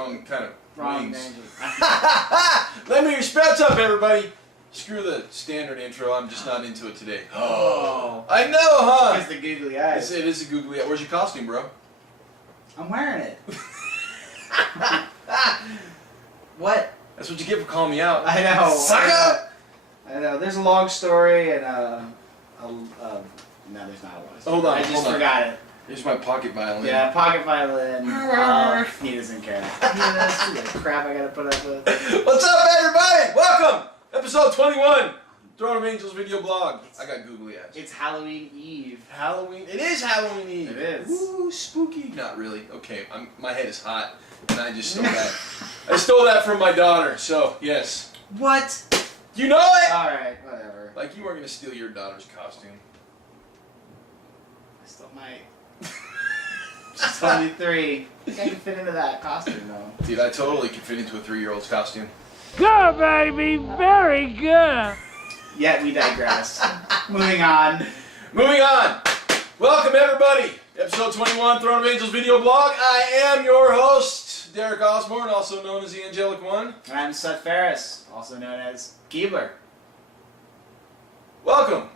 wrong kind of Wrong wings. angel. Let me your sprouts up, everybody. Screw the standard intro. I'm just not into it today. Oh. I know, huh? It's the googly eyes. It is a googly eye. Where's your costume, bro? I'm wearing it. What? That's what you get for calling me out. I know. Sucker! I know. There's a long story and no, there's not a long story. Hold on, I just hold on. forgot it. Here's my pocket violin. Yeah, pocket violin. He doesn't care. That's the crap I gotta put up with. What's up, everybody? Welcome! Episode 21. Throne of Angels video blog. I got googly eyes. It's Halloween Eve. Halloween. It is Halloween Eve. It is. Ooh, spooky. Not really. Okay, my head is hot, and I just stole that. I stole that from my daughter. So yes. What? You know it. All right, whatever. Like you weren't gonna steal your daughter's costume. I still might. She's 23. I think I can fit into that costume though. Dude, I totally could fit into a 3-year-old's costume. Good, baby. Very good. Yet we digress. Moving on. Moving on. Welcome, everybody. Episode 21, Throne of Angels video blog. I am your host, Derek Osborne, also known as the Angelic One. And I'm Seth Ferris, also known as Keebler. Welcome.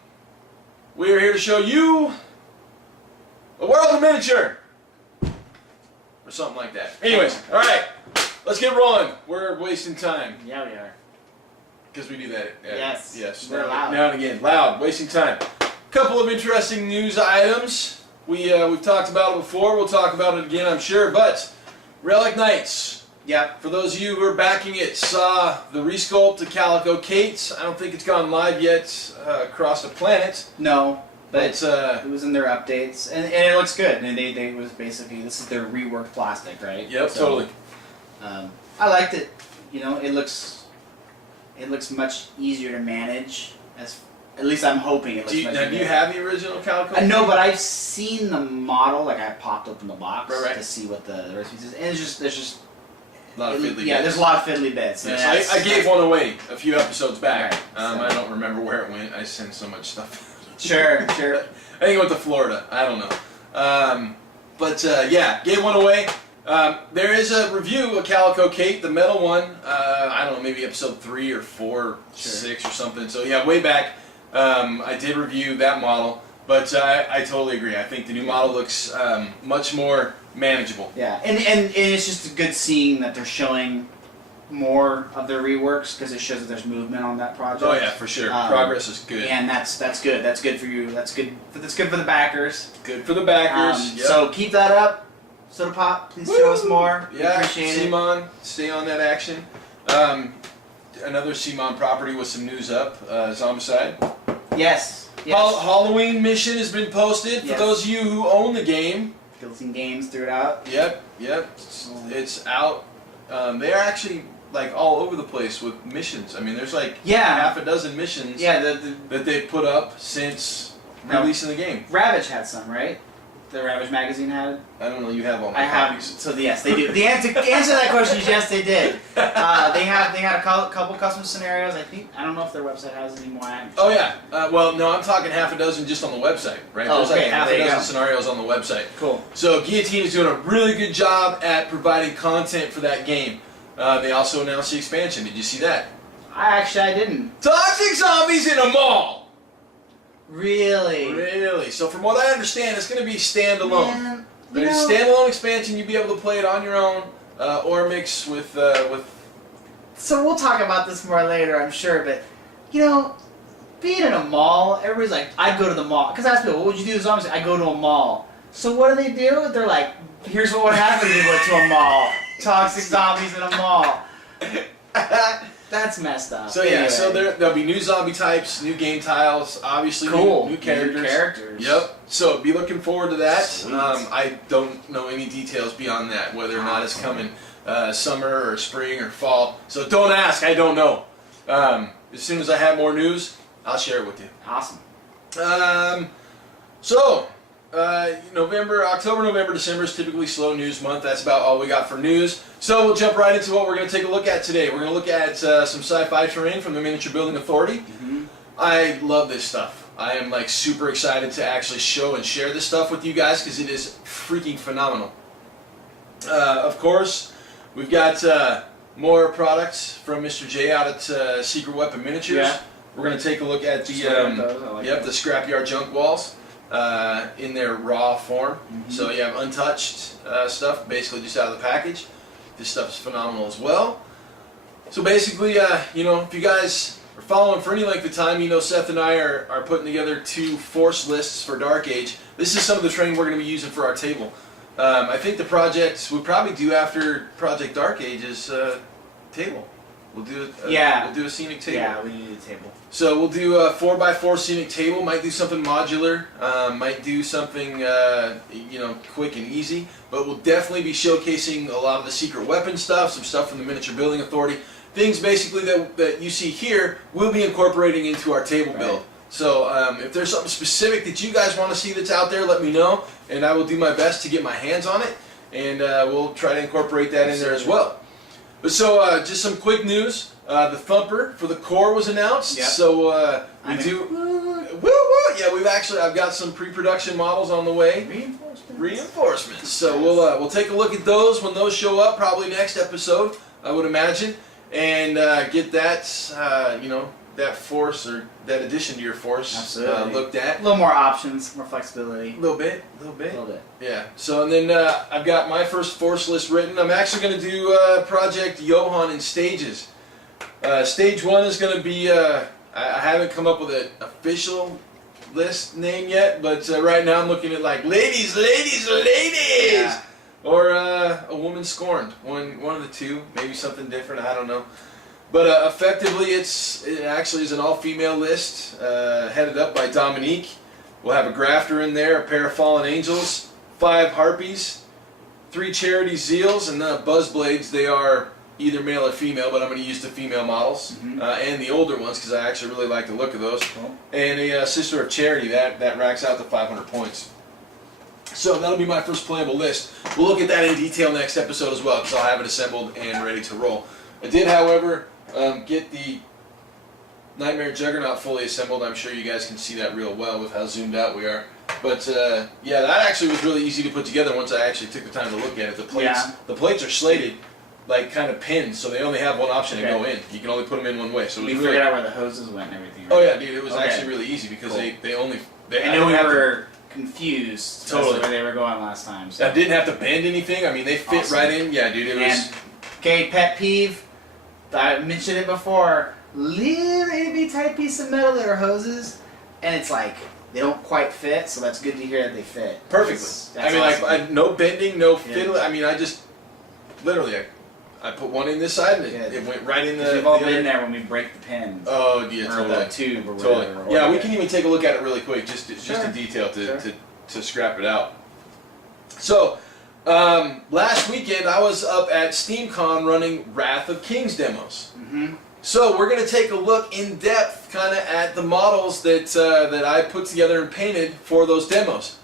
We are here to show you a world in miniature. Or something like that. Anyways, alright. Let's get rolling. We're wasting time. Yeah, we are. Because we do that. Yes. Yes. We're loud. Now and again. Loud. Wasting time. Couple of interesting news items. We've talked about it before. We'll talk about it again, I'm sure. But Relic Knights. Yep. For those of you who are backing it, saw the resculpt to Calico Kate. I don't think it's gone live yet across the planet. No, but But it was in their updates, and it looks good. And they was basically, this is their reworked plastic, right? yep, So, totally. I liked it. You know, it looks much easier to manage. At least I'm hoping it looks much easier. Do you have the original Calico? No, but I've seen the model. Like I popped open the box Right. to see what the rest of it is, and there's just A lot of fiddly bits. Yeah, there's a lot of fiddly bits. Yes, I gave one away a few episodes back. Right, so. I don't remember where it went. I send so much stuff. Sure. I think it went to Florida. I don't know. Yeah, gave one away. There is a review of Calico Kate, the metal one. I don't know, maybe episode 3 or 4, 6 or something. So yeah, way back, I did review that model. But I totally agree. I think the new model looks much more manageable. Yeah, and it's just good seeing that they're showing more of their reworks because it shows that there's movement on that project. Oh yeah, for sure. Progress is good. And that's good. That's good for you. That's good for the backers. Good for the backers. Yep. So keep that up. Soda Pop, please show us more. Yeah, Appreciate it. Simon, stay on that action. Another Simon property with some news up, Zombicide. Yes. Halloween mission has been posted for Yes. those of you who own the game. Guilty Games threw it out. Yep. It's out. They're actually like all over the place with missions. I mean, there's like half a dozen missions that they've put up since releasing the game. Ravage had some, right? The Ravage magazine had it? I don't know, you have all my I have. copies. So yes, they do. The answer to that question is yes, they did. They had a couple custom scenarios. I don't know if their website has any more. Oh yeah. Well, no, I'm talking half a dozen just on the website, right? Oh, There's like okay, half there a you dozen go. scenarios on the website. Cool. So Guillotine is doing a really good job at providing content for that game. They also announced the expansion. Did you see that? I didn't. Toxic zombies in a mall. Really? Really? So from what I understand, it's going to be standalone. Man, But it's a standalone expansion. You'll be able to play it on your own or mix with. So we'll talk about this more later, I'm sure. But being in a mall, everybody's like, I'd go to the mall. Because I ask people, what would you do with zombies? I go to a mall. So what do? They're like, here's what would happen if you went to a mall. Toxic zombies in a mall. That's messed up. So yeah, Anyway. so there'll be new zombie types, new game tiles, obviously Cool. new characters. New characters. Yep. So be looking forward to that. Sweet. I don't know any details beyond that, whether or not it's coming summer or spring or fall. So don't ask. I don't know. As soon as I have more news, I'll share it with you. Awesome. October, November, December is typically slow news month. That's about all we got for news. So we'll jump right into what we're going to take a look at today. We're going to look at some sci-fi terrain from the Miniature Building Authority. Mm-hmm. I love this stuff. I am like super excited to actually show and share this stuff with you guys because it is freaking phenomenal. Of course, We've got more products from Mr. J out at Secret Weapon Miniatures. Yeah. We're going to take a look at the the Scrapyard junk walls in their raw form. So you have untouched stuff, basically just out of the package. This stuff is phenomenal as well. So basically, you know, if you guys are following for any length of time, you know Seth and I are putting together 2 force lists for Dark Age. This is some of the training we're going to be using for our table. I think the project we'll probably do after Project Dark Age is table. We'll do we'll do a scenic table. Yeah, we need a table. So we'll do a 4x4 scenic table. Might do something modular. Might do something you know, quick and easy. But we'll definitely be showcasing a lot of the secret weapon stuff, some stuff from the Miniature Building Authority. Things basically that you see here, we'll be incorporating into our table build. So if there's something specific that you guys want to see that's out there, let me know, and I will do my best to get my hands on it, and we'll try to incorporate that in there as well. But so just some quick news. The thumper for the core was announced. Yep. So we do. Woo! Yeah, I've got some pre-production models on the way. Reinforcements. So we'll take a look at those when those show up, probably next episode, I would imagine, and get that you know, that force or that addition to your force looked at. A little more options, more flexibility. A little bit. Yeah. So and then I've got my first force list written. I'm actually going to do Project Johann in stages. Stage 1 is going to be. I haven't come up with an official list name yet, but right now I'm looking at like ladies, Yeah. or a woman scorned. One of the two, maybe something different. I don't know. But effectively, it actually is an all-female list headed up by Dominique. We'll have a grafter in there, a pair of fallen angels, 5 harpies, 3 charity zeals, and the buzzblades. They are either male or female, but I'm going to use the female models and the older ones because I actually really like the look of those. Cool. And a sister of charity that racks out to 500 points. So that'll be my first playable list. We'll look at that in detail next episode as well because I'll have it assembled and ready to roll. I did, however, get the Nightmare Juggernaut fully assembled. I'm sure you guys can see that real well with how zoomed out we are. But yeah, that actually was really easy to put together once I actually took the time to look at it. The plates are slated like kind of pinned, so they only have one option to go in. You can only put them in one way. So we figured out where the hoses went and everything. Right? Oh yeah, dude, it was actually really easy because I knew we were confused totally where they were going last time. So. I didn't have to bend anything. I mean, they fit right in. Yeah, dude, it was. Okay, pet peeve. I mentioned it before. Little itty tight piece of metal that are hoses, and it's like they don't quite fit. So that's good to hear that they fit. Perfectly. I mean, awesome. like no bending, no fiddle. I mean, I just literally. I put one in this side and it went right in the. We've all been there when we break the pins. Oh yeah, or totally. the tube or totally. whatever. Yeah, we can even take a look at it really quick, just in detail to scrap it out. So last weekend I was up at SteamCon running Wrath of Kings demos. So we're gonna take a look in depth, kind of at the models that I put together and painted for those demos.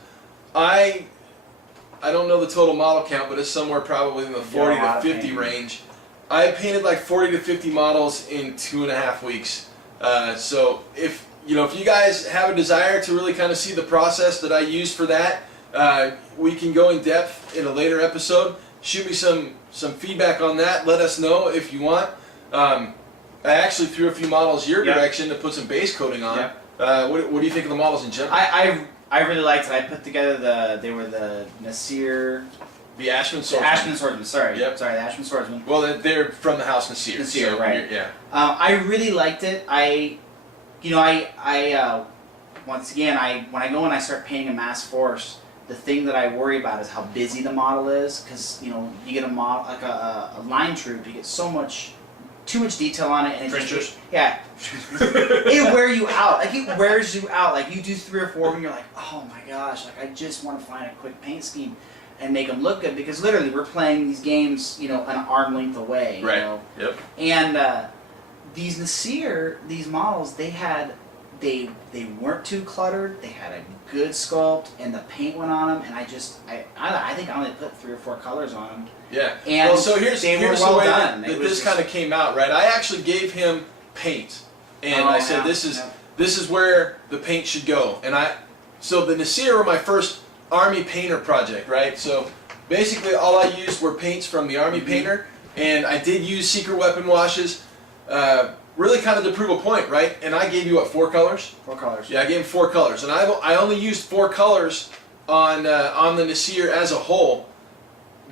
I don't know the total model count, but it's somewhere probably in the 40 to 50 range. I painted like 40 to 50 models in 2.5 weeks. So if you guys have a desire to really kind of see the process that I used for that, we can go in depth in a later episode. Shoot me some feedback on that. Let us know if you want. I actually threw a few models your direction to put some base coating on. What do you think of the models in general? I really liked it. I put together the Nasir. The Ashman Swordsman. The Ashman Swordsman, sorry. Yep. Sorry, the Ashman Swordsman. Well, they're from the House Nasir. Nasir, right. Yeah. I really liked it. Once again, when I go and I start painting a mass force, the thing that I worry about is how busy the model is, because you get a model like a line troop, you get too much detail on it, and it wears you out. Like it wears you out. Like you do 3 or 4 and you're like, oh my gosh, like I just want to find a quick paint scheme and make them look good, because literally we're playing these games, an arm length away. Right. You know? Yep. And these Nasir, these models, they weren't too cluttered. They had a good sculpt, and the paint went on them. And I think I only put 3 or 4 colors on them. Yeah. And well, so here's the well way done. that this kind of came out, right? I actually gave him paint, and I said this is where the paint should go. And so the Nasir were my first Army painter project, right? So basically all I used were paints from the Army painter, and I did use secret weapon washes, really kind of to prove a point, right? And I gave you what, 4 colors? 4 colors. Yeah, I gave him 4 colors, and I only used 4 colors on the Nasir as a whole,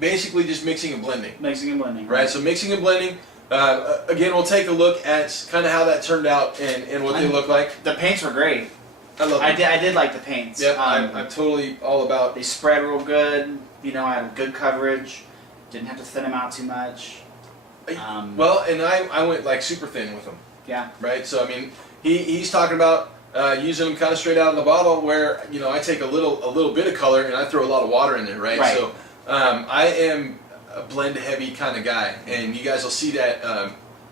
basically just mixing and blending. Mixing and blending. Right. So mixing and blending. Again, we'll take a look at kind of how that turned out and what they look like. The paints were great. I love them. I did like the paints. Yep, I'm totally all about. They spread real good. You know, I had good coverage. Didn't have to thin them out too much. Well, and I went like super thin with them. Yeah. Right. So I mean, he's talking about using them kind of straight out of the bottle, where I take a little bit of color and I throw a lot of water in there. Right. Right. So I am a blend heavy kind of guy, and you guys will see that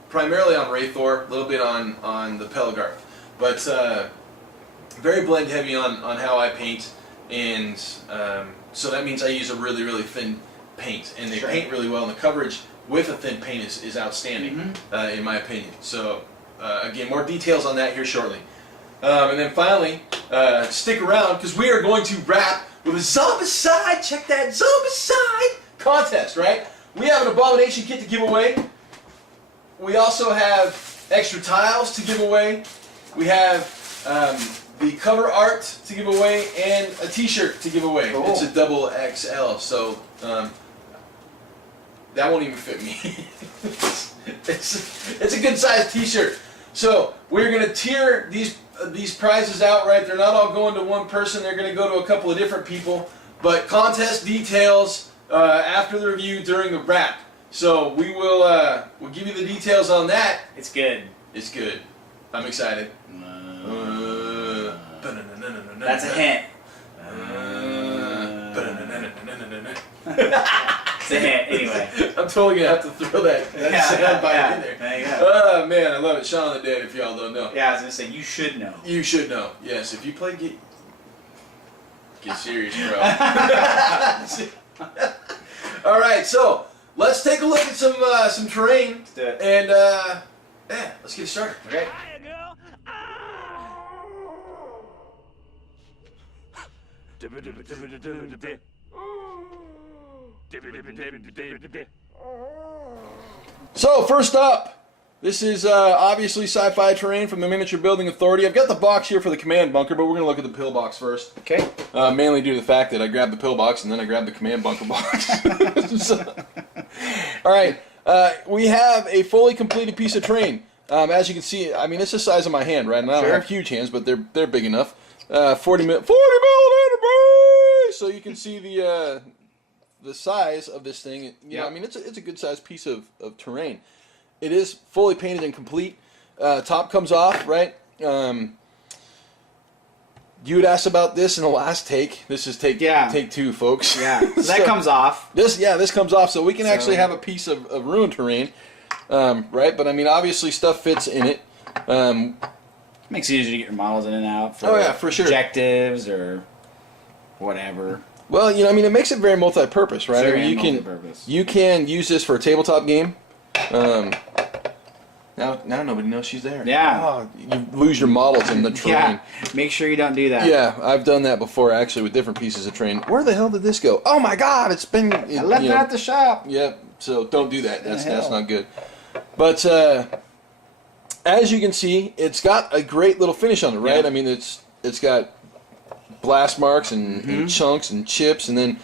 primarily on Wraithor, a little bit on the Pelgarth, but very blend heavy on how I paint, and so that means I use a really thin paint, and they paint really well, and the coverage with a thin paint is outstanding, in my opinion. So again, more details on that here shortly. And then finally, stick around, because we are going to wrap with a Zombicide, check that, Zombicide contest, right? We have an Abomination kit to give away. We also have extra tiles to give away. We have the cover art to give away and a t-shirt to give away. Cool. It's a double XL, so that won't even fit me. it's a good sized t-shirt. So we're gonna tier these prizes out, right? They're not all going to one person. They're gonna go to a couple of different people. But contest details after the review during the wrap. So we'll give you the details on that. It's good. It's good. I'm excited. That's a hint. It's a hint, anyway. I'm totally gonna have to throw that sound bite in there. There you go. Oh man, I love it. Shaun of the Dead, if y'all don't know. Yeah, I was gonna say, you should know. You should know. Yes, if you play get serious, bro. All right, so let's take a look at some terrain. Let's do it. And yeah, let's get started. Okay. So first up, this is obviously sci-fi terrain from the Miniature Building Authority. I've got the box here for the command bunker, but we're going to look at the pillbox first. Okay. Mainly due to the fact that I grabbed the pillbox and then I grabbed the command bunker box. All right, we have a fully completed piece of terrain. As you can see, I mean, it's the size of my hand, right? And I don't have huge hands, but they're big enough. 40 millimeter, so you can see the size of this thing. You know, I mean, it's a good sized piece of terrain. It is fully painted and complete. Top comes off, right? You had asked about this in the last take. This is take 2, folks. Yeah, so that comes off. This comes off, so we can actually have a piece of ruined terrain, right? But I mean, obviously stuff fits in it. Makes it easier to get your models in and out for, for sure. Objectives or whatever. Well, you know, I mean, it makes it very multi-purpose, right? I mean, you can use this for a tabletop game. Now nobody knows she's there. Yeah. Oh, you lose your models in the terrain. Yeah. Make sure you don't do that. Yeah, I've done that before actually with different pieces of terrain. Where the hell did this go? Oh my God! It's been. I left it at the shop. Yeah. So don't do that. That's not good. But as you can see, it's got a great little finish on it, right? Yeah. I mean, it's got blast marks and chunks and chips, and then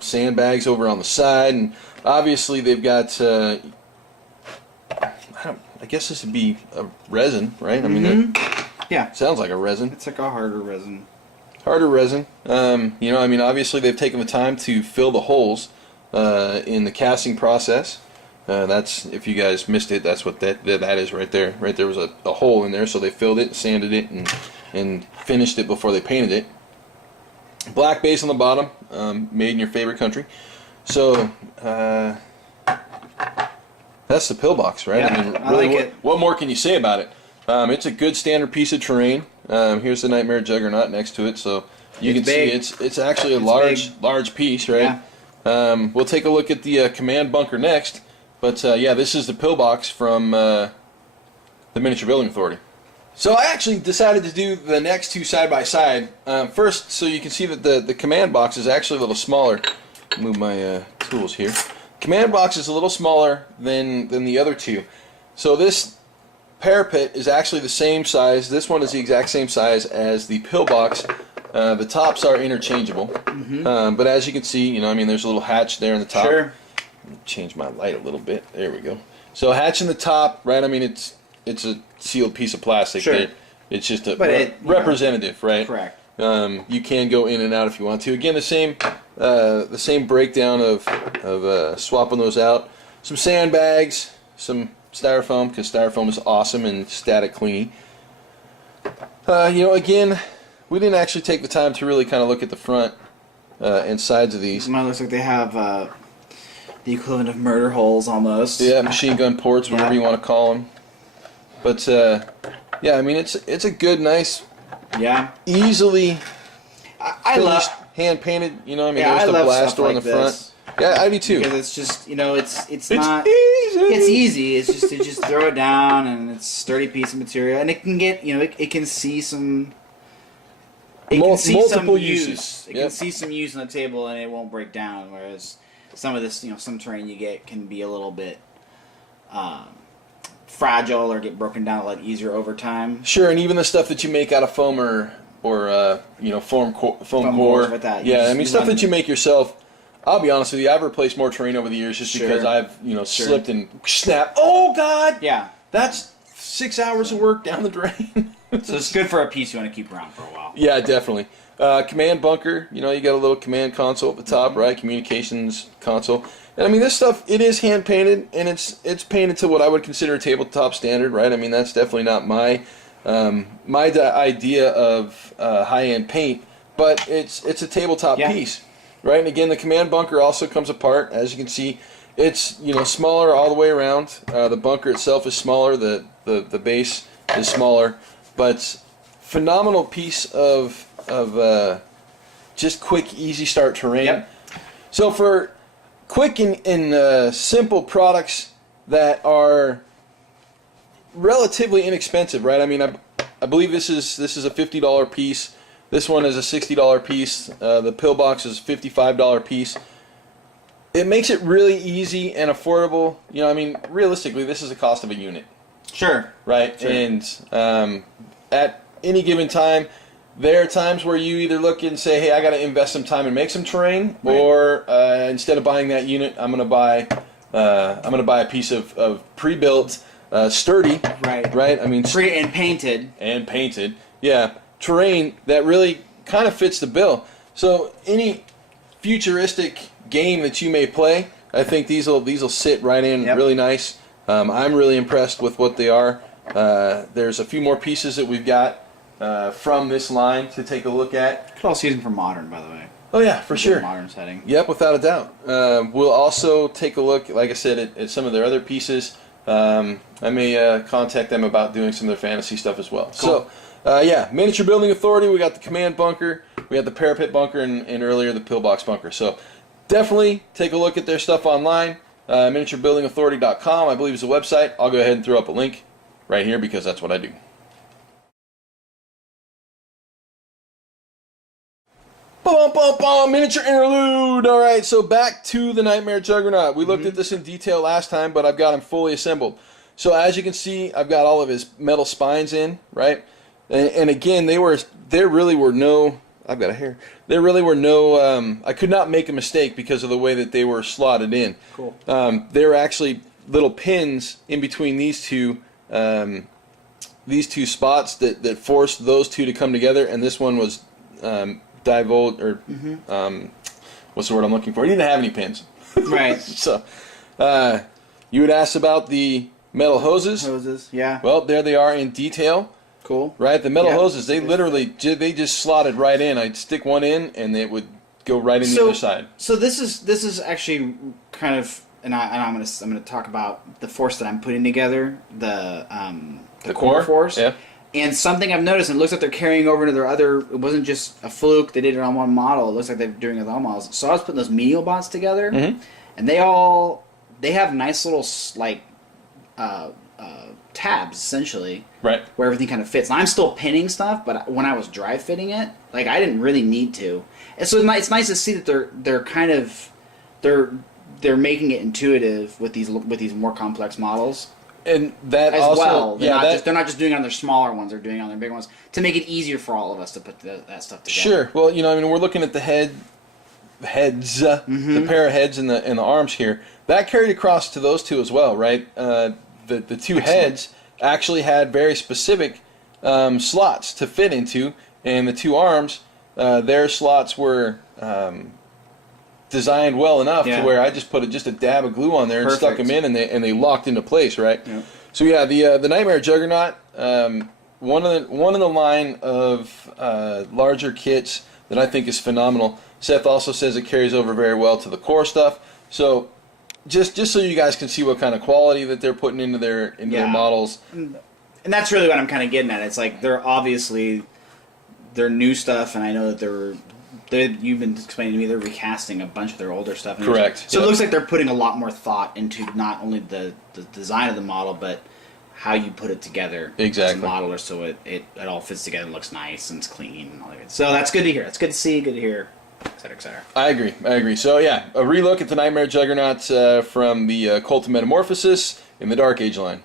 sandbags over on the side, and obviously they've got I guess this would be a resin, right? I mean, sounds like a resin. It's like a harder resin. Harder resin. I mean, obviously they've taken the time to fill the holes in the casting process. That's, if you guys missed it, that's what that is right there. Right there was a hole in there, so they filled it, sanded it, and finished it before they painted it. Black base on the bottom, made in your favorite country. So that's the pillbox, right? Yeah, I mean, I really, like it. What more can you say about it? It's a good standard piece of terrain. Here's the Nightmare Juggernaut next to it, so you can see it's actually a large piece, right? Yeah. We'll take a look at the command bunker next, but yeah, this is the pillbox from the Miniature Building Authority. So I actually decided to do the next two side by side. First, so you can see that the command box is actually a little smaller. Move my tools here. command box is a little smaller than the other two. So this parapet is actually the same size. This one is the exact same size as the pillbox. The tops are interchangeable, but as you can see, you know, I mean, there's a little hatch there in the top. Sure. Change my light a little bit. There we go. So hatch in the top, right? I mean, it's a sealed piece of plastic. Sure. It's just a know, representative, right? correct. You can go in and out if you want to. Again, the same breakdown of swapping those out. Some sandbags, some styrofoam, because styrofoam is awesome and static cleaning. You know, again, we didn't actually take the time to really kind of look at the front and sides of these. Mine looks like they have the equivalent of murder holes almost. Yeah, machine gun ports, whatever you want to call them. But yeah, I mean, it's a good, nice, easily I finished, love hand painted. You know, I mean, Yeah, there's I the love blast stuff door like on the this. front. Yeah, I do too. because it's just, you know, it's It's not easy. it's easy. It's just to just throw it down, and it's a sturdy piece of material, and it can get, you know, it can see some. It can see Multiple some uses. use. It Yep. can see some use on the table, and it won't break down. Whereas some of this, you know, some terrain you get can be a little bit fragile or get broken down a lot easier over time. Sure, and even the stuff that you make out of foam or you know, foam core. cores with that. You Yeah, just- I mean, you stuff run- that you make yourself. I'll be honest with you, I've replaced more terrain over the years just because Sure. I've, you know, Sure. slipped and snap. Oh God! Yeah. That's 6 hours of work down the drain. So it's good for a piece you want to keep around for a while. Yeah, definitely. Command bunker, you know, you got a little command console at the top, right? Communications console. And I mean, this stuff, it is hand painted, and it's painted to what I would consider a tabletop standard, right? I mean, that's definitely not my idea of high-end paint, but it's a tabletop piece, right? And again, the command bunker also comes apart, as you can see. It's, you know, smaller all the way around. The bunker itself is smaller. The base is smaller, but phenomenal piece of just quick, easy start terrain. Yep. So for quick and simple products that are relatively inexpensive, right? I mean, I believe this is a $50 piece. This one is a $60 piece. The pillbox is a $55 piece. It makes it really easy and affordable. You know, I mean, realistically, this is the cost of a unit, Sure. right? Sure. And at any given time, there are times where you either look and say, "Hey, I got to invest some time and make some terrain," Right. or instead of buying that unit, I'm gonna buy a piece of pre-built, sturdy, Right. right? I mean, Free and painted. and painted, yeah, terrain that really kind of fits the bill. So any futuristic game that you may play, I think these will sit right in really nice. I'm really impressed with what they are. There's a few more pieces that we've got from this line to take a look at. Could also use them for modern, by the way. Oh yeah, for sure. Modern setting. Yep, without a doubt. We'll also take a look, like I said, at some of their other pieces. I may contact them about doing some of their fantasy stuff as well. Cool. So, yeah, Miniature Building Authority, we got the command bunker, we got the parapet bunker, and earlier the pillbox bunker. So definitely take a look at their stuff online. MiniatureBuildingAuthority.com, I believe, is the website. I'll go ahead and throw up a link right here because that's what I do. Miniature interlude. All right, so back to the Nightmare Juggernaut. We looked at this in detail last time, but I've got him fully assembled. So as you can see, I've got all of his metal spines in, right? And again, there really were no. I've got a hair. There really were no. I could not make a mistake because of the way that they were slotted in. Cool. There were actually little pins in between these two spots that forced those two to come together, and this one was divulged, or what's the word I'm looking for? He didn't have any pins. Right. So you had asked about the metal hoses. Hoses, yeah. Well, there they are in detail. Cool. Right, the metal Yeah. hoses, they literally they just slotted right in. I'd stick one in, and it would go right in the other side. So this is actually kind of, and I'm gonna talk about the force that I'm putting together, the core force. Yeah. And something I've noticed, and it looks like they're carrying over into their other. It wasn't just a fluke; they did it on one model. It looks like they're doing it on all models. So I was putting those menial bots together, and they have nice little like tabs essentially, Right. where everything kind of fits. And I'm still pinning stuff, but when I was dry fitting it, like I didn't really need to. And so it's nice to see that they're they're making it intuitive with these more complex models. And that As also, well, they're not just doing it on their smaller ones; they're doing it on their bigger ones to make it easier for all of us to put that stuff together. Sure. Well, we're looking at the heads, the pair of heads and the arms here. That carried across to those two as well, right? The two heads actually had very specific slots to fit into, and the two arms, their slots were designed well enough to where I just put just a dab of glue on there and stuck them in, and they locked into place, right? Yep. So yeah, the Nightmare Juggernaut, one in the line of larger kits that I think is phenomenal. Seth also says it carries over very well to the core stuff. So just so you guys can see what kind of quality that they're putting into their models. And that's really what I'm kind of getting at. It's like they're new stuff, and I know that you've been explaining to me they're recasting a bunch of their older stuff. Correct. So it looks like they're putting a lot more thought into not only the design of the model, but how you put it together as a modeler, so it all fits together and looks nice and it's clean and all that. So that's good to hear. It's good to see, good to hear, et cetera, et cetera. I agree. So yeah, a relook at the Nightmare Juggernaut from the Cult of Metamorphosis in the Dark Age line.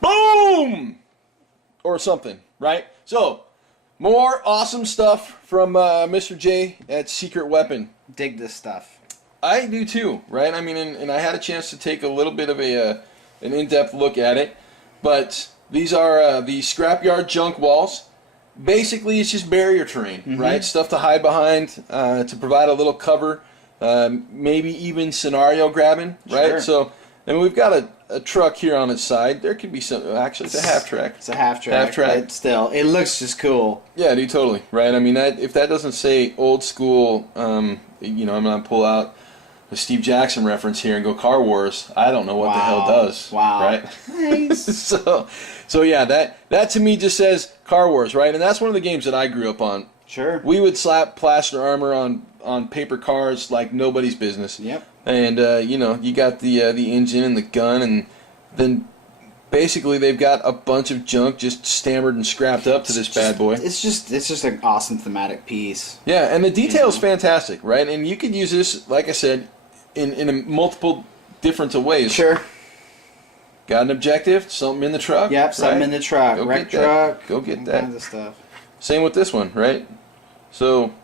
Boom! Or something, right? So, more awesome stuff from Mr. J at Secret Weapon. Dig this stuff. I do too, right? I mean, and I had a chance to take a little bit of an in-depth look at it, but these are the Scrapyard junk walls. Basically, it's just barrier terrain, right? Stuff to hide behind, to provide a little cover, maybe even scenario grabbing, right? Sure. So, and we've got a truck here on its side. There could be some. Actually, it's a half track. It's a half track. But still, it looks just cool. Yeah, dude, totally. Right. I mean, if that doesn't say old school, I'm gonna pull out a Steve Jackson reference here and go Car Wars. I don't know what the hell does. Wow. Right. Nice. so yeah, that to me just says Car Wars, right? And that's one of the games that I grew up on. Sure. We would slap plaster armor on paper cars like nobody's business. Yep. And you got the engine and the gun, and then basically they've got a bunch of junk just stammered and scrapped up to this bad boy. It's just an awesome thematic piece. Yeah, and the detail's fantastic, right? And you could use this, like I said, in a multiple different ways. Sure. Got an objective, something in the truck. Yep, something in the truck. Go Wreck get truck. That. Go get all that. Kinds of stuff. Same with this one, right? So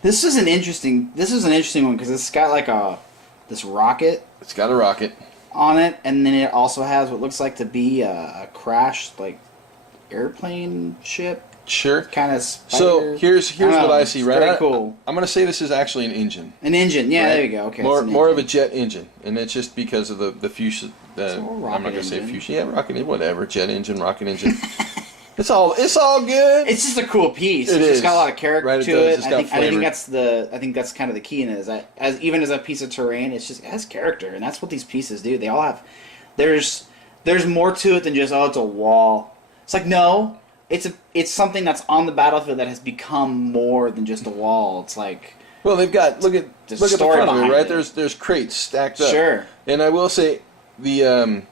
This is an interesting one because it's got this rocket. It's got a rocket on it, and then it also has what looks like to be a crashed airplane ship. Sure. Kind of. So here's what I see. Right. Very cool. I'm gonna say this is actually an engine. An engine. Yeah. Right? There you go. Okay. More of a jet engine, and it's just because of the fusion. I'm not gonna say fusion. Yeah, rocket engine. Whatever. Jet engine, rocket engine. It's all good. It's just a cool piece. It's just got a lot of character to it. I think that's kind of the key in it. Is that even as a piece of terrain, it has character, and that's what these pieces do. They all have. There's more to it than just it's a wall. It's like no, it's something that's on the battlefield that has become more than just a wall. It's like. Well, they've got look at the front of it, right? There's crates stacked up. Sure. And I will say the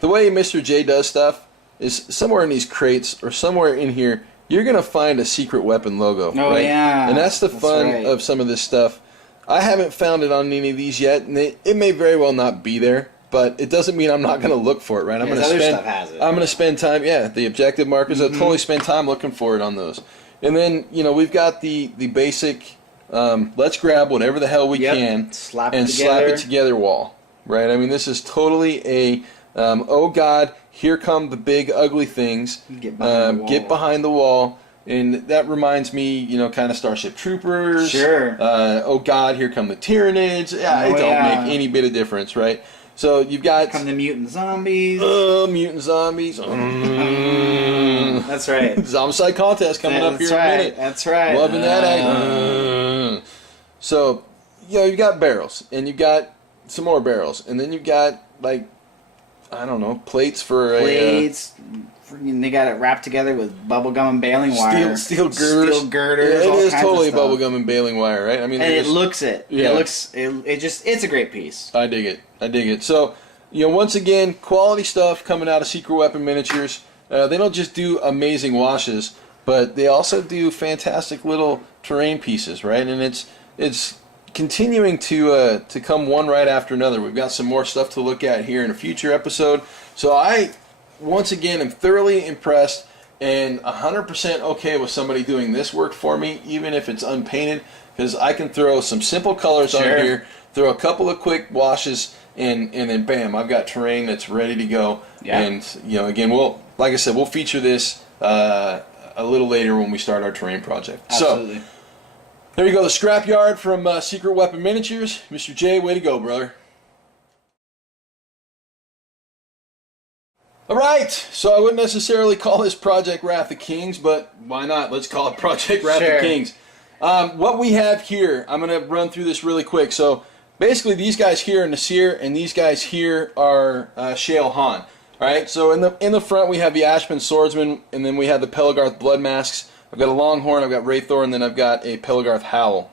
way Mr. J does stuff is somewhere in these crates or somewhere in here you're gonna find a Secret Weapon logo. Oh right? Yeah. And that's the fun of some of this stuff. I haven't found it on any of these yet, and it may very well not be there, but it doesn't mean I'm not gonna look for it, right? I'm gonna spend time. Yeah, the objective markers. I'll totally spend time looking for it on those. And then we've got the basic. Let's grab whatever the hell we can slap it together wall, right? I mean, this is totally a oh God, here come the big ugly things. Get behind the wall. And that reminds me, kind of Starship Troopers. Sure. Oh God, here come the Tyranids. Yeah, it don't make any bit of difference, right? So you've got come the mutant zombies. Mutant zombies. That's right. Zombicide contest coming up here in a minute. That's right. Loving that. So, you've got barrels, and you've got some more barrels, and then you've got plates for plates. They got it wrapped together with bubblegum and baling wire. Steel girders. Yeah, it is totally bubblegum and baling wire, right? I mean, and it's a great piece. I dig it. So, once again, quality stuff coming out of Secret Weapon Miniatures. They don't just do amazing washes, but they also do fantastic little terrain pieces, right? And it's continuing to come one right after another. We've got some more stuff to look at here in a future episode. So I, once again, am thoroughly impressed and 100% okay with somebody doing this work for me, even if it's unpainted, because I can throw some simple colors on here, throw a couple of quick washes, and then bam, I've got terrain that's ready to go. Yeah. And again, like I said, we'll feature this a little later when we start our terrain project. Absolutely. So there you go, the Scrapyard from Secret Weapon Miniatures. Mr. J, way to go, brother. Alright, so I wouldn't necessarily call this Project Wrath of Kings, but why not? Let's call it Project Wrath of Kings. What we have here, I'm going to run through this really quick. So basically these guys here are Nasir, and these guys here are Johann. Alright, so in the front we have the Ashman Swordsman, and then we have the Pelagarth Blood Masks. I've got a Longhorn, I've got Wraithor, and then I've got a Pelagarth Howl.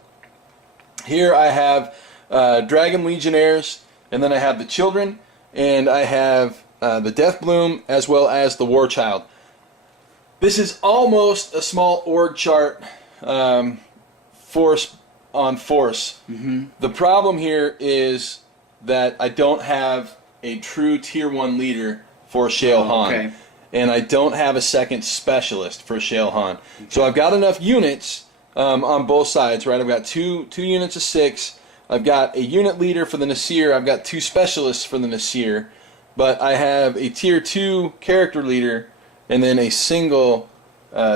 Here I have Dragon Legionnaires, and then I have the Children, and I have the Death Bloom, as well as the War Child. This is almost a small org chart, force on force. The problem here is that I don't have a true Tier 1 leader for Johann. And I don't have a second specialist for Johann. So I've got enough units on both sides, right? I've got two units of 6. I've got a unit leader for the Nasir. I've got 2 specialists for the Nasir. But I have a Tier 2 character leader and then a single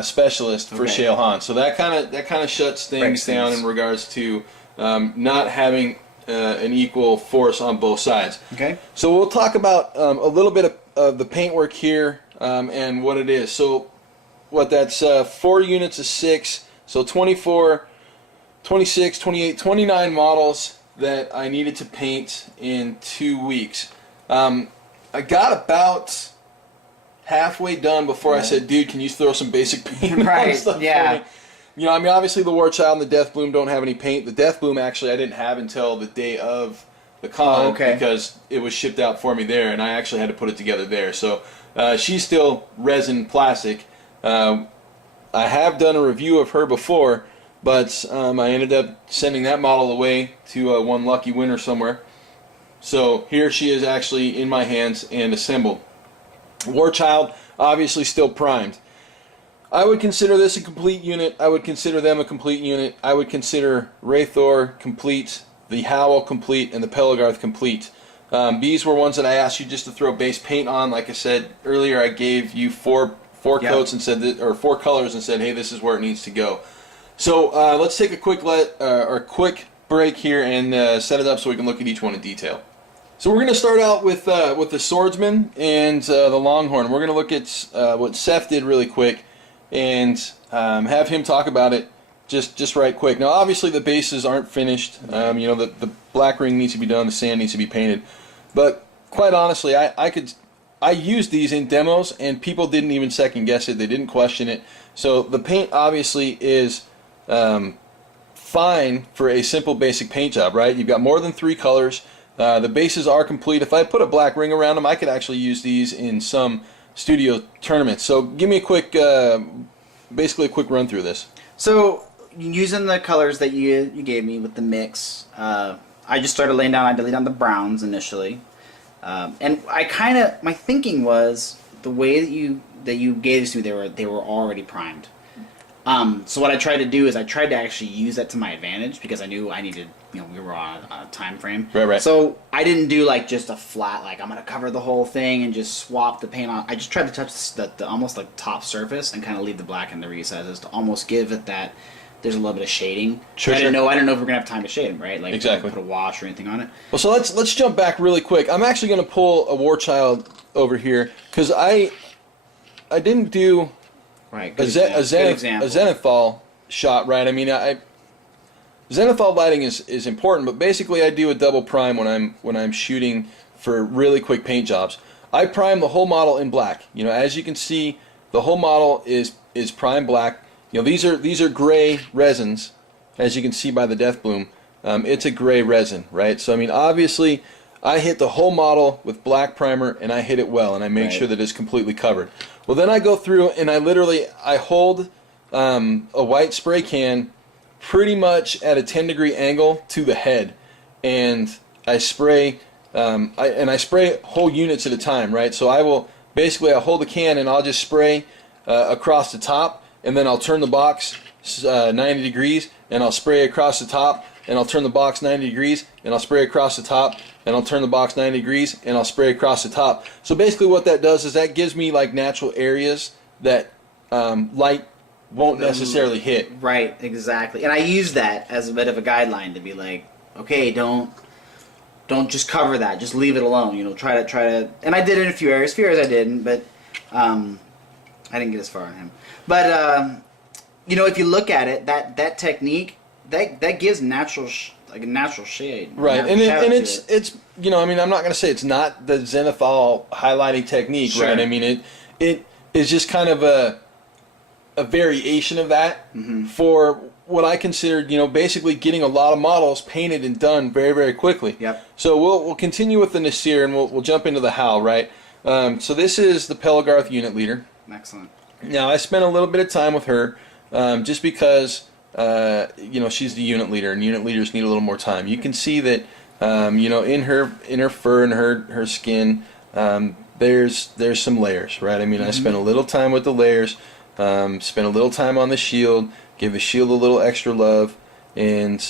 specialist for Johann. So that kind of shuts things down in regards to not having an equal force on both sides. Okay. So we'll talk about a little bit of the paintwork here and what it is. So that's 4 units of 6. So 24, 26, 28, 29 models that I needed to paint in 2 weeks. I got about halfway done before I said, dude, can you throw some basic paint on stuff for me? I mean, obviously the War Child and the Death Bloom don't have any paint. The Death Bloom, actually, I didn't have until the day of the con because it was shipped out for me there, and I actually had to put it together there. So she's still resin plastic. I have done a review of her before, but I ended up sending that model away to one lucky winner somewhere. So here she is actually in my hands and assembled. War Child, obviously still primed. I would consider this a complete unit. I would consider them a complete unit. I would consider Wraithor complete, the Howl complete, and the Pelagarth complete. These were ones that I asked you just to throw base paint on. Like I said earlier, I gave you four coats and said that, or 4 colors and said, hey, this is where it needs to go. So let's take a quick break here and set it up so we can look at each one in detail. So we're going to start out with the Swordsman and the Longhorn. We're going to look at what Seth did really quick and have him talk about it just right quick. Now, obviously, the bases aren't finished. The black ring needs to be done. The sand needs to be painted. But quite honestly, I used these in demos, and people didn't even second guess it. They didn't question it. So the paint obviously is fine for a simple basic paint job, right? You've got more than 3 colors. The bases are complete. If I put a black ring around them, I could actually use these in some studio tournaments. So give me a quick, basically a quick run through this. So using the colors that you gave me with the mix, I just started laying down. I laid down the browns initially, and my thinking was the way that you gave this to me, they were already primed. So what I tried to do is I tried to actually use that to my advantage because I knew I needed, we were on a time frame. Right. So I didn't do like just a flat, like I'm going to cover the whole thing and just swap the paint on. I just tried to touch the almost like top surface and kind of leave the black in the recesses to almost give it that there's a little bit of shading. Sure. I didn't know if we're going to have time to shade them, right? Like exactly. Put a wash or anything on it. Well, so let's jump back really quick. I'm actually going to pull a War Child over here because I didn't do... Right, a zenithal shot, right? I mean, zenithal lighting is important, but basically I do a double prime when I'm shooting for really quick paint jobs. I prime the whole model in black. As you can see, the whole model is prime black. These are gray resins, as you can see by the Death Bloom. It's a gray resin, right? So I mean, obviously, I hit the whole model with black primer, and I hit it well, and I make sure that it's completely covered. Well, then I go through and I hold a white spray can pretty much at a 10-degree angle to the head, and I spray. I spray whole units at a time, right? So I'll hold the can and I'll just spray across the top, and then I'll turn the box 90 degrees, and I'll spray across the top, and I'll turn the box 90 degrees, and I'll spray across the top, and I'll turn the box 90 degrees, and I'll spray across the top. So basically what that does is that gives me like natural areas that light won't necessarily hit. Right, exactly. And I use that as a bit of a guideline to be like, okay, don't just cover that. Just leave it alone. You know, try to. And I did it in a few areas. I didn't, but I didn't get as far on him. But you know, if you look at it, that technique that gives natural shade. Right, and it's you know, I mean, I'm not going to say it's not the zenithal highlighting technique, sure. right? I mean, it is just kind of a variation of that for what I considered, you know, basically getting a lot of models painted and done very, very quickly. Yep. So we'll continue with the Nasir, and we'll jump into the Hal, right? So this is the Pelgarth unit leader. Excellent. Now I spent a little bit of time with her, just because you know, she's the unit leader, and unit leaders need a little more time. You can see that you know, in her fur and her skin, there's some layers, right? I mean, I spent a little time with the layers, spent a little time on the shield, give the shield a little extra love, and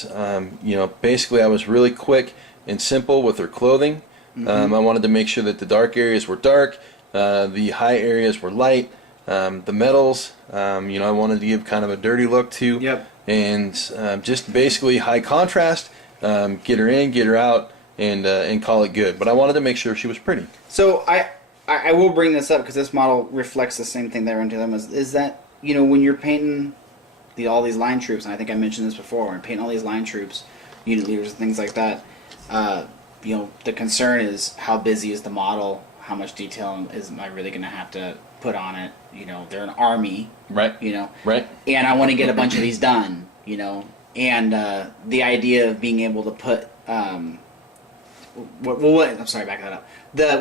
you know, basically I was really quick and simple with her clothing. I wanted to make sure that the dark areas were dark, the high areas were light, the metals, you know, I wanted to give kind of a dirty look to. Yep. And just basically high contrast, get her in, get her out, and call it good. But I wanted to make sure she was pretty. So I will bring this up because this model reflects the same thing they're into them. Is that, you know, when you're painting all these line troops, and I think I mentioned this before, when painting all these line troops, unit leaders and things like that, you know, the concern is how busy is the model, how much detail am I really going to have to put on it. You know, they're an army, right? You know, right? And I want to get a bunch of these done, you know. And the idea of being able to put, I'm sorry, back that up.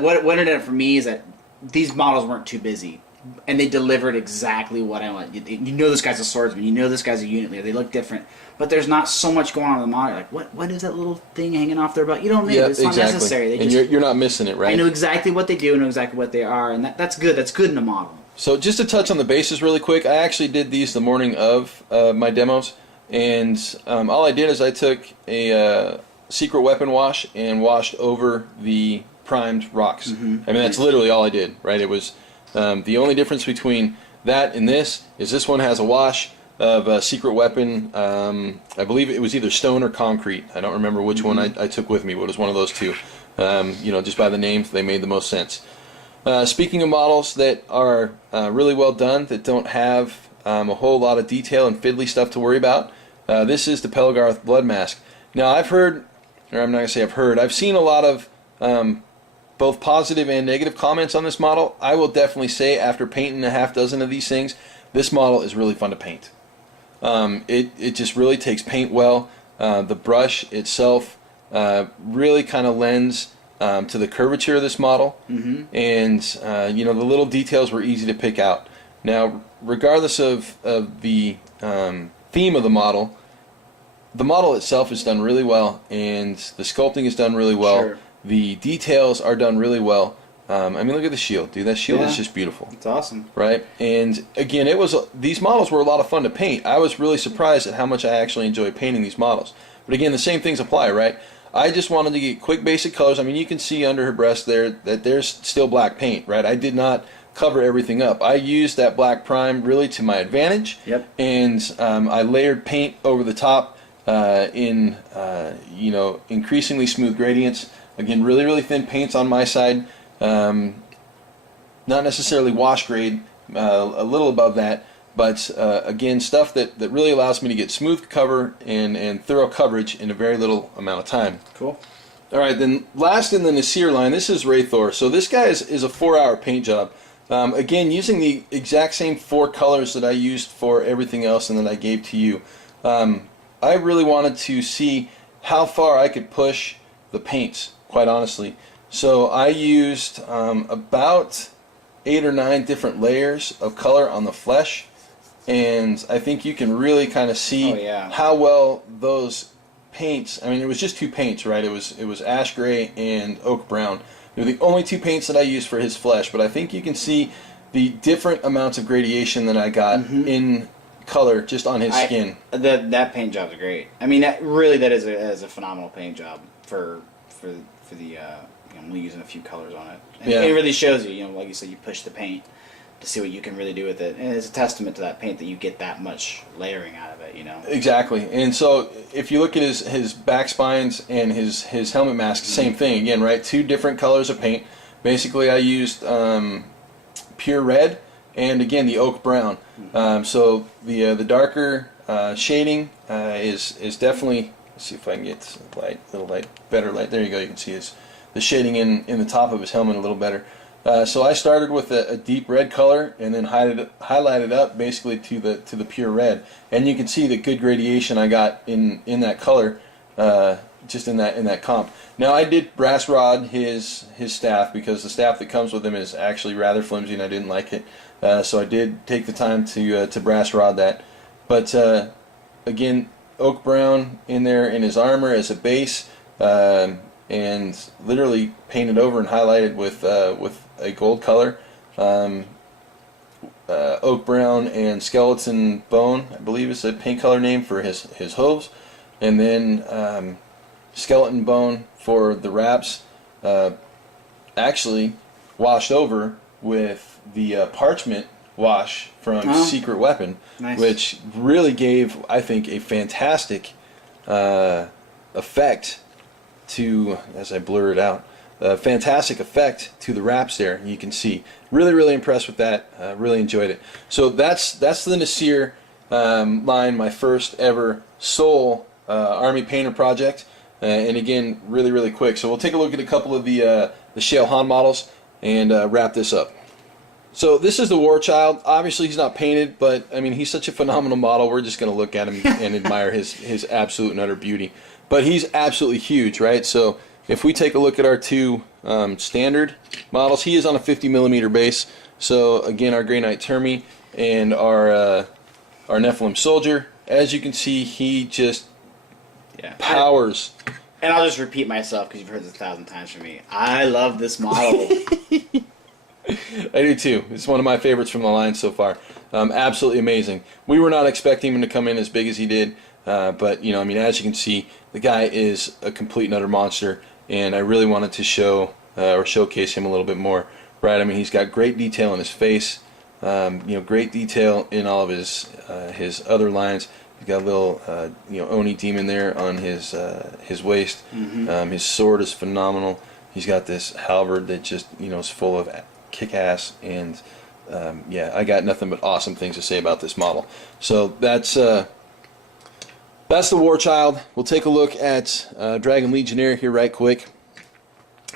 What ended up for me is that these models weren't too busy, and they delivered exactly what I want. You know, this guy's a swordsman. You know, this guy's a unit leader. They look different, but there's not so much going on in the model. Like, what is that little thing hanging off their butt? You don't know. It's not necessary. And you're not missing it, right? I know exactly what they do. I know exactly what they are, and that's good. That's good in a model. So just to touch on the bases really quick, I actually did these the morning of my demos, and all I did is I took a secret weapon wash and washed over the primed rocks. I mean, that's literally all I did, right? It was the only difference between that and this is this one has a wash of a secret weapon. I believe it was either stone or concrete. I don't remember which one I took with me, but it was one of those two. You know, just by the names, they made the most sense. Speaking of models that are really well done, that don't have a whole lot of detail and fiddly stuff to worry about, this is the Pelgarth Blood Mask. Now I've heard, or I'm not going to say I've heard, I've seen a lot of both positive and negative comments on this model. I will definitely say, after painting a half dozen of these things, this model is really fun to paint. It just really takes paint well. The brush itself really kind of lends to the curvature of this model, and you know, the little details were easy to pick out. Now, regardless of the theme of the model itself is done really well, and the sculpting is done really well. Sure. The details are done really well. I mean, look at the shield, dude. That shield is just beautiful. It's awesome. Right? And again, these models were a lot of fun to paint. I was really surprised at how much I actually enjoyed painting these models. But again, the same things apply, right? I just wanted to get quick basic colors. I mean, you can see under her breast there that there's still black paint, right? I did not cover everything up. I used that black prime really to my advantage. Yep. And I layered paint over the top in you know, increasingly smooth gradients. Again, really, really thin paints on my side. Not necessarily wash grade, a little above that. But again, stuff that really allows me to get smooth cover and thorough coverage in a very little amount of time. Cool. All right, then last in the Nasir line, this is Raithor. So this guy is a 4-hour paint job. Again, using the exact same 4 colors that I used for everything else and that I gave to you. I really wanted to see how far I could push the paints, quite honestly. So I used about 8 or 9 different layers of color on the flesh. and I think you can really kind of see Oh, yeah. how well those paints. I mean, it was just 2 paints, right? It was ash gray and oak brown. They're the only 2 paints that I used for his flesh, but I think you can see the different amounts of gradation that I got in color just on his skin. That paint job's great. I mean, that is a phenomenal paint job for the only using a few colors on it. And it really shows you, like you said, you push the paint to see what you can really do with it, and it's a testament to that paint that you get that much layering out of it. Exactly. And so if you look at his back spines and his helmet mask, same thing again, right? 2 different colors of paint. Basically, I used pure red and again the oak brown. So the darker shading is definitely. Let's see if I can get better light. There you go. You can see the shading in the top of his helmet a little better. So I started with a deep red color and then highlighted up basically to the pure red, and you can see the good gradation I got in that color, just in that comp. Now I did brass rod his staff because the staff that comes with him is actually rather flimsy and I didn't like it, so I did take the time to brass rod that. But again, oak brown in there in his armor as a base. And literally painted over and highlighted with a gold color, oak brown and skeleton bone, I believe is the paint color name for his hooves, and then skeleton bone for the wraps, actually washed over with the parchment wash from Secret Weapon, which really gave, I think, a fantastic effect to, as I blur it out, a fantastic effect to the wraps there. You can see, really impressed with that. Really enjoyed it. So that's the Nasir line, my first ever sole army painter project. And again, really quick. So we'll take a look at a couple of the Johann models and wrap this up. So this is the War Child. Obviously he's not painted, but I mean he's such a phenomenal model. We're just going to look at him and admire his absolute and utter beauty. But he's absolutely huge, right? So if we take a look at our 2 standard models, he is on a 50mm base. So again, our Grey Knight Termi and our Nephilim Soldier. As you can see, he just powers. And I'll just repeat myself because you've heard this 1,000 times from me. I love this model. I do too. It's one of my favorites from the line so far. Absolutely amazing. We were not expecting him to come in as big as he did. But I mean, as you can see, the guy is a complete and utter monster, and I really wanted to show or showcase him a little bit more, right? I mean, he's got great detail in his face, great detail in all of his other lines. He's got a little Oni demon there on his waist. His sword is phenomenal. He's got this halberd that just is full of kick-ass, and I got nothing but awesome things to say about this model. So that's the War Child. We'll take a look at Dragon Legionnaire here right quick.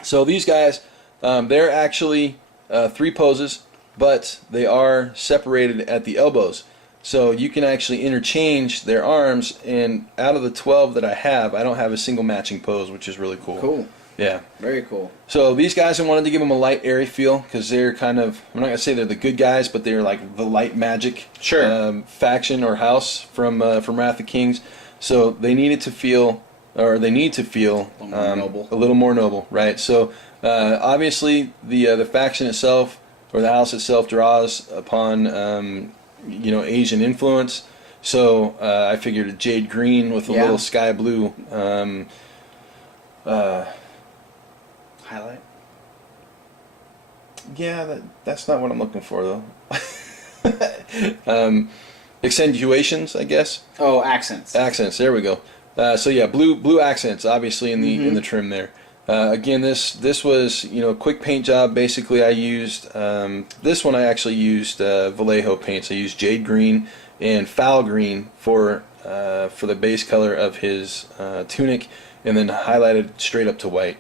So these guys, they're actually 3 poses, but they are separated at the elbows. So you can actually interchange their arms, and out of the 12 that I don't have a single matching pose, which is really cool. Cool. Yeah. Very cool. So these guys, I wanted to give them a light, airy feel, because they're kind of, I'm not going to say they're the good guys, but they're like the light magic faction or house from Wrath of Kings. So they needed to feel, or they need to feel a little more noble, right? So obviously the faction itself, or the house itself, draws upon Asian influence. So I figured a jade green with a little sky blue highlight. Yeah, that's not what I'm looking for though. Accentuations, I guess. Oh, accents. Accents. There we go. So yeah, blue accents, obviously in the trim there. Again, this was a quick paint job. Basically, I used this one. I actually used Vallejo paints. I used jade green and foul green for the base color of his tunic, and then highlighted straight up to white.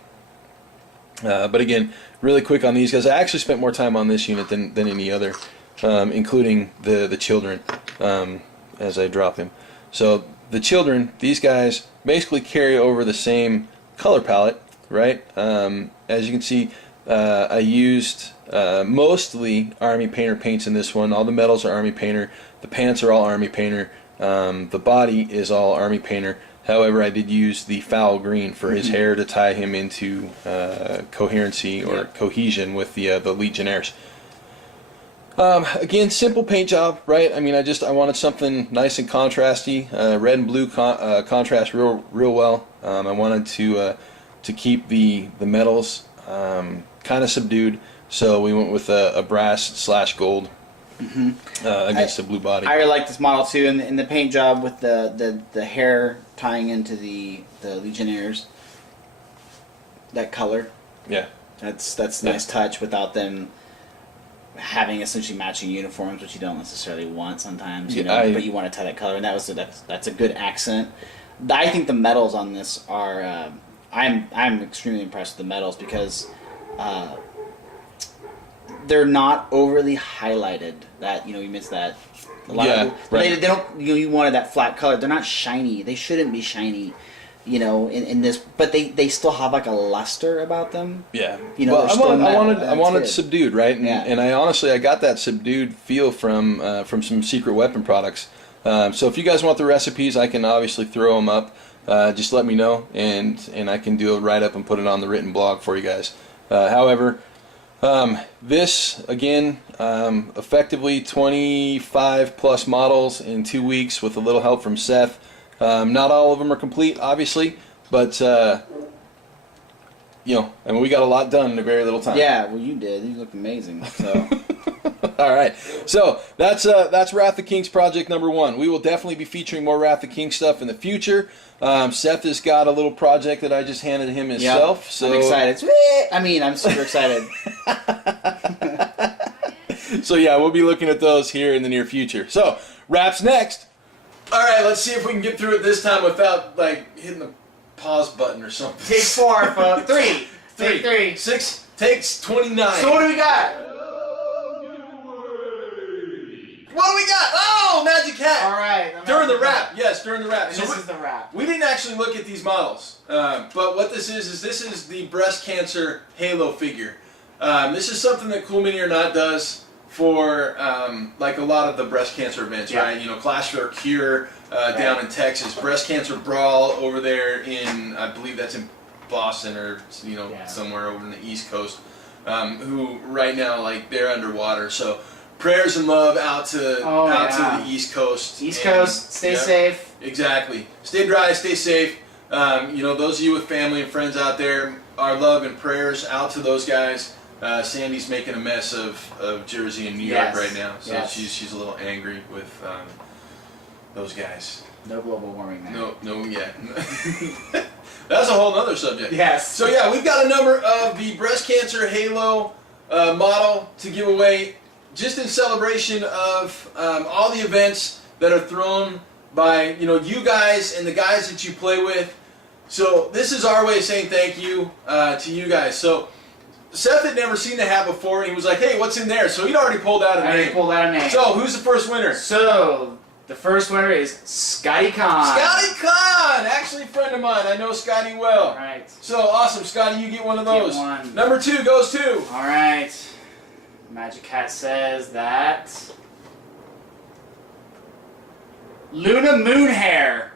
But again, really quick on these guys. I actually spent more time on this unit than any other, including the children, as I drop him. So the children, these guys basically carry over the same color palette, right? As you can see, I used mostly Army Painter paints in this one. All the metals are Army Painter. The pants are all Army Painter. The body is all Army Painter. However, I did use the foul green for his hair to tie him into coherency or cohesion with the Legionnaires. Again, simple paint job, right? I mean, I wanted something nice and contrasty. Red and blue contrast real well. I wanted to keep the metals kind of subdued, so we went with a brass/gold against the blue body. I really like this model too, and the paint job with the hair tying into the Legionnaires. That color. Yeah. That's a nice touch without them having essentially matching uniforms, which you don't necessarily want sometimes, you know, but you want to tie that color, and that's a good accent. I think the metals on this are I'm extremely impressed with the metals because they're not overly highlighted. That, you know, you missed that. Right. They don't. You wanted that flat color. They're not shiny. They shouldn't be shiny. You know, in this, but they still have like a luster about them. Yeah. You know, I wanted subdued, right? And I honestly got that subdued feel from some Secret Weapon products. So if you guys want the recipes, I can obviously throw them up. Just let me know, and I can do a write-up and put it on the written blog for you guys. However, this, again, effectively 25 plus models in 2 weeks with a little help from Seth. Not all of them are complete, obviously, but, you know, I mean, we got a lot done in a very little time. Yeah, well, you did. You look amazing, so... All right, so that's Wrath of Kings project number 1. We will definitely be featuring more Wrath of Kings stuff in the future. Seth has got a little project that I just handed him himself. Yep. So I'm excited. I'm super excited. So yeah, we'll be looking at those here in the near future. So wraps next. All right, let's see if we can get through it this time without like hitting the pause button or something. Take 4, folks. 3. Take 3. 6 takes 29. So what do we got? What do we got? Oh, Magic Hat! All right. During the wrap. Yes, during the wrap. And this is the wrap. We didn't actually look at these models, but what this is this is the breast cancer halo figure. This is something that Cool Mini or Not does for like a lot of the breast cancer events, right? You know, Clash for Cure down in Texas, Breast Cancer Brawl over there in, I believe that's in Boston or, you know, somewhere over in the East Coast, who right now, like, they're underwater, so... Prayers and love out to the East Coast. East Coast, stay safe. Exactly. Stay dry, stay safe. You know, those of you with family and friends out there, our love and prayers out to those guys. Sandy's making a mess of Jersey and New York right now, so she's a little angry with those guys. No global warming there. No, That's a whole other subject. Yes. So yeah, we've got a number of the breast cancer halo model to give away. Just in celebration of all the events that are thrown by, you know, you guys and the guys that you play with. So this is our way of saying thank you to you guys. So Seth had never seen the hat before, and he was like, "Hey, what's in there?" So he'd already pulled out a name. So who's the first winner? So the first winner is Scotty Con. Scotty Con, actually a friend of mine. I know Scotty well. All right. So awesome, Scotty. You get one of those. Get one. Number 2 goes to. All right. Magic Hat says that Luna Moonhair.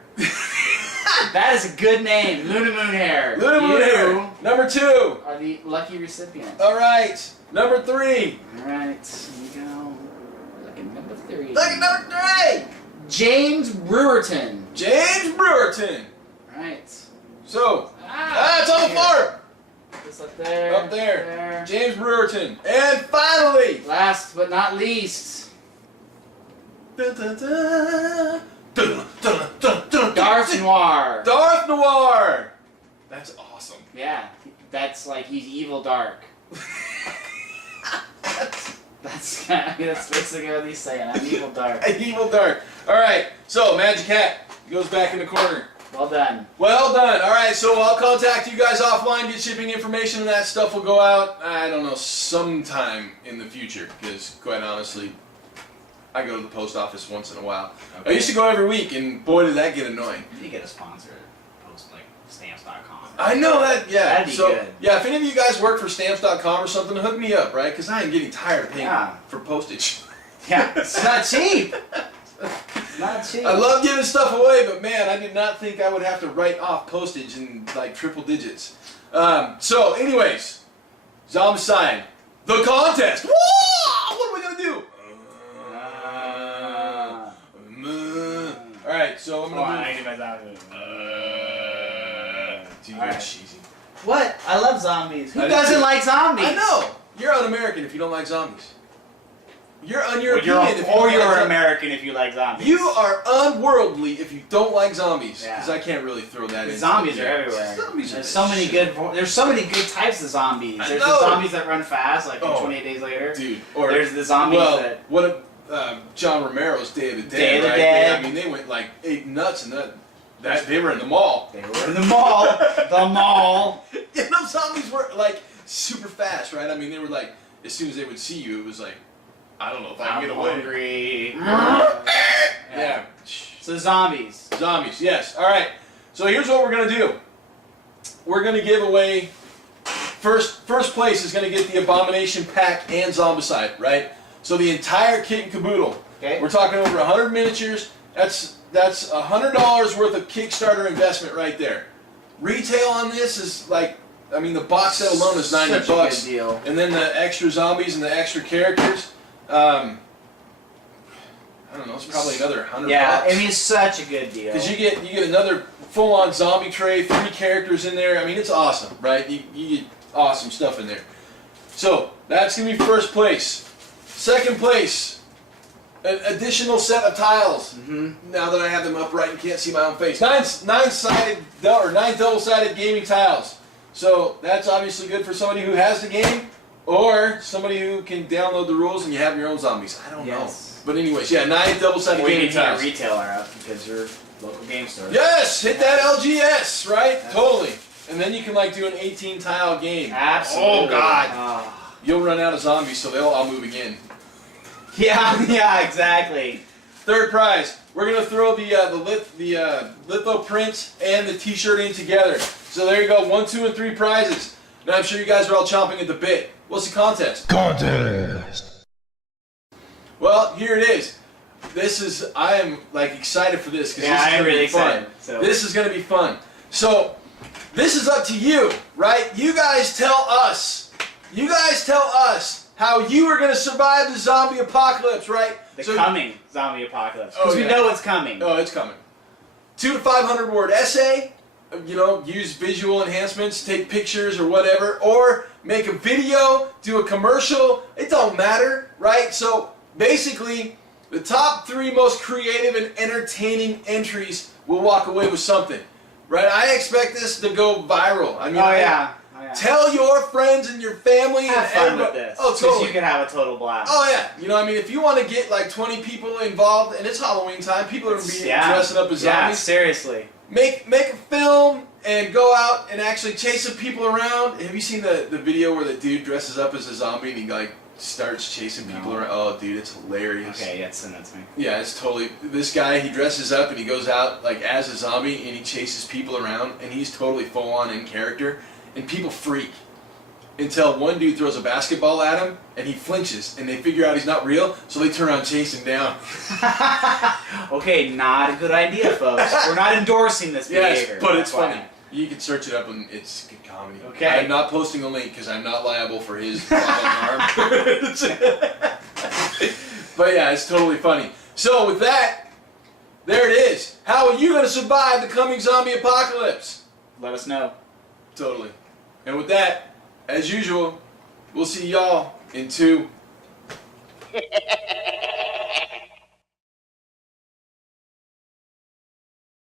That is a good name, Luna Moonhair. Luna Moonhair. Number 2 are the lucky recipient. All right. Number 3. All right. Here we go. Lucky number 3. Lucky number 3. James Brewerton. James Brewerton. All right. So, it's on the floor. This up there. Up there. James Brewerton. And finally, last but not least, Darth Noir. Darth Noir. That's awesome. Yeah, that's like he's evil dark. That's basically what he's saying. I'm evil dark. Evil dark. All right. So Magic Hat goes back in the corner. Well done. Well done. All right, so I'll contact you guys offline, get shipping information, and that stuff will go out, I don't know, sometime in the future, because quite honestly, I go to the post office once in a while. Okay. I used to go every week, and boy, did that get annoying. You need to get a sponsor at post, like stamps.com. I know that, yeah. That'd be good. Yeah, if any of you guys work for stamps.com or something, hook me up, right? Because I am getting tired of paying for postage. Yeah, it's not cheap. Not cheap. I love giving stuff away, but man, I did not think I would have to write off postage in like triple digits. So, anyways, Zombicide, the contest. Whoa! What are we gonna do? All right, so I'm gonna do. You're cheesy. What? I love zombies. Who I do doesn't too. like zombies? I know. You're un-American if you don't like zombies. You're un-European if you don't or like you're zombies. American if you like zombies. You are unworldly if you don't like zombies. Yeah. Because I can't really throw that in. Zombies are everywhere. Zombies There's are so many shit. good. There's so many good types of zombies. I There's know. the zombies that run fast, like Oh. 28 Days Later. Dude. Or there's the zombies that. What if John Romero's Day of the Dead? Day of the right? Dead. I mean, they went like ate nuts and that they were in the mall. They were in the mall. The mall. You know, zombies were like super fast, right? I mean, they were like as soon as they would see you, it was like, I don't know if I can I'm get away. hungry. Yeah. So zombies. Zombies, yes. All right. So here's what we're gonna do. We're gonna give away first place is gonna get the Abomination pack and Zombicide, right? So the entire kit and caboodle. Okay. We're talking over 100 miniatures. That's $100 worth of Kickstarter investment right there. Retail on this is like, I mean, the box set alone is $90. Such a good deal. And then the extra zombies and the extra characters. I don't know. It's probably another $100. Yeah, I mean, it's such a good deal. Because you get another full-on zombie tray, 3 characters in there. I mean, it's awesome, right? You get awesome stuff in there. So that's gonna be first place. Second place, an additional set of tiles. Now that I have them upright and can't see my own face, nine double-sided gaming tiles. So that's obviously good for somebody who has the game, or somebody who can download the rules and you have your own zombies. I don't know. But anyways, yeah, 9 double-sided Or you gaming can hit a tiles. retailer out because you're local game store. Yes, hit that LGS, right? Totally. And then you can like do an 18 tile game. Absolutely. Oh God. Oh. You'll run out of zombies, so they'll all move again. Yeah, exactly. Third prize, we're gonna throw the litho print and the T-shirt in together. So there you go, 1, 2, and 3 prizes. Now I'm sure you guys are all chomping at the bit. What's the contest? Well, here it is. I am like excited for this because this is I am gonna really be fun. excited. So. This is gonna be fun. So this is up to you, right? You guys tell us. You guys tell us how you are gonna survive the zombie apocalypse, right? The coming zombie apocalypse. Oh, Because we yeah. know it's coming. Oh, it's coming. 200 to 500 word essay. You know, use visual enhancements, take pictures or whatever, or make a video, do a commercial. It don't matter, right? So basically, the top 3 most creative and entertaining entries will walk away with something, right? I expect this to go viral. I mean, Oh yeah. tell your friends and your family Have and fun everybody. with this. Oh, totally. You can have a total blast. Oh yeah, you know, I mean, if you want to get like 20 people involved, and it's Halloween time, people are gonna be dressing up as Yeah, zombies. seriously. Make a film and go out and actually chase some people around. Have you seen the video where the dude dresses up as a zombie and he like starts chasing people around? Oh, dude, it's hilarious. Okay, yeah, send that to me. Yeah, it's totally. This guy, he dresses up and he goes out like as a zombie and he chases people around and he's totally full on in character and people freak. Until one dude throws a basketball at him and he flinches and they figure out he's not real, so they turn around and chase him down. Okay, not a good idea, folks. We're not endorsing this behavior. Yes, but it's That's why. funny. You can search it up and it's good comedy. Okay. I'm not posting a link because I'm not liable for his arm. But yeah, it's totally funny. So with that, there it is. How are you going to survive the coming zombie apocalypse? Let us know. Totally. And with that, as usual, we'll see y'all in 2.